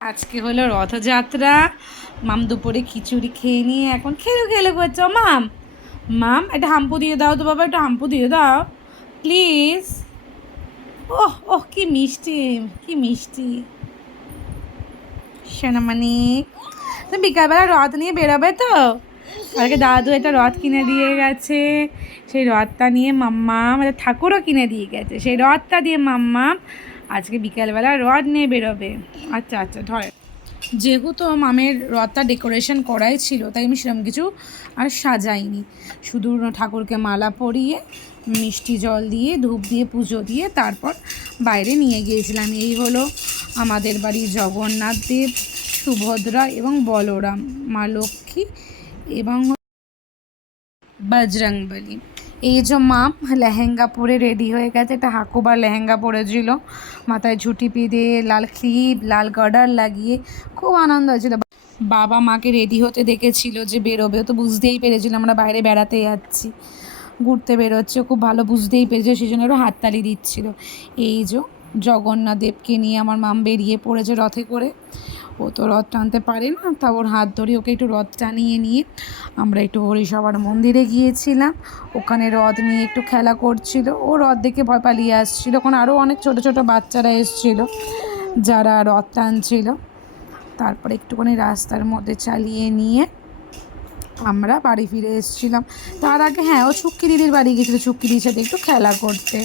আজকে হলো রথযাত্রা। মাম দুপুরে খিচুড়ি খেয়ে নিয়ে এখন খেলো খেলো করছ। মাম মাম, একটা হাম্পু দিয়ে দাও তো বাবা, একটা হাম্পু দিয়ে দাও। প্লিজ। ওহ ওহ, কি মিষ্টি কি মিষ্টি। সোনামানি তুমি বিকালবেলা রথ নিয়ে বেরোবে তো? কালকে দাদু একটা রথ কিনে দিয়ে গেছে। সেই রথটা নিয়ে মাম্মা আমাদের ঠাকুরও কিনে দিয়ে গেছে। সেই রথটা দিয়ে মাম্মা আজকে বিকালবেলা রথ নিয়ে বেরোবে। আচ্ছা আচ্ছা ধরে। যেহেতু মামের রথটা ডেকোরেশন করাই ছিল, তাই আমি সেরকম কিছু আর সাজাইনি। শুধু ঠাকুরকে মালা পরিয়ে, মিষ্টি জল দিয়ে, ধূপ দিয়ে, পুজো দিয়ে তারপর বাইরে নিয়ে গিয়েছিলাম। এই হলো আমাদের বাড়ির জগন্নাথ দেব, সুভদ্রা এবং বলরাম, মা লক্ষ্মী এবং বজরংবলী। এই যে মা, লেহেঙ্গা পরে রেডি হয়ে গেছে। একটা হাকুবা লেহেঙ্গা পরেছিল। মাথায় ঝুটি পিঁধে, লাল ক্লিপ, লাল গডার লাগিয়ে খুব আনন্দ হয়েছিল। বাবা মাকে রেডি হতে দেখেছিল যে বেরোবে। তো বুঝতেই পেরেছিল, আমরা বাইরে বেড়াতে যাচ্ছি। ঘুরতে বেরোচ্ছে, খুব ভালো বুঝতেই পেরেছে সেই জন্য আরও হাততালি দিচ্ছিল। এই যে জগন্নাথ দেবকে নিয়ে আমার মাম বেরিয়ে পড়েছে রথে করে। ও তো রথ টানতে পারে না, তা ওর হাত ধরে ওকে একটু রথ টানিয়ে নিয়ে আমরা একটু হরিসভার মন্দিরে গিয়েছিলাম। ওখানে রথ নিয়ে একটু খেলা করছিল। ও রথ দেখে ভয় পালিয়ে আসছিল। ওখানে আরও অনেক ছোট ছোট বাচ্চারা এসেছিল যারা রথ টানছিল। তারপরে একটুখানি রাস্তার মধ্যে চালিয়ে নিয়ে আমরা বাড়ি ফিরে এসেছিলাম। তার আগে হ্যাঁ ও ছুক্কি দিদির বাড়ি গিয়েছিল। ছুক্কি দিদির সাথে একটু খেলা করতে।